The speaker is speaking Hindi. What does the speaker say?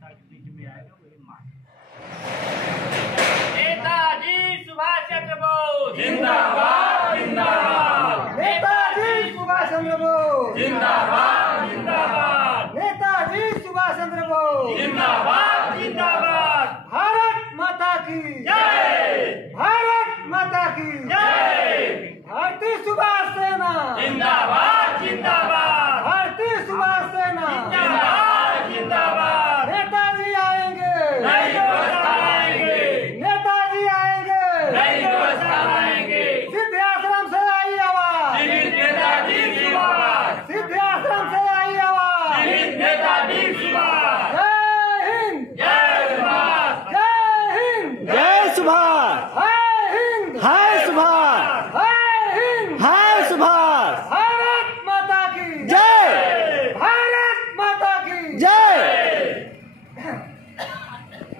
जनता के बीच में आएगा वही मान। नेताजी सुभाष चंद्र बोस जिंदाबाद जिंदाबाद। नेताजी सुभाष चंद्र बोस जिंदाबाद जिंदाबाद। नेताजी सुभाष चंद्र बोस जिंदाबाद।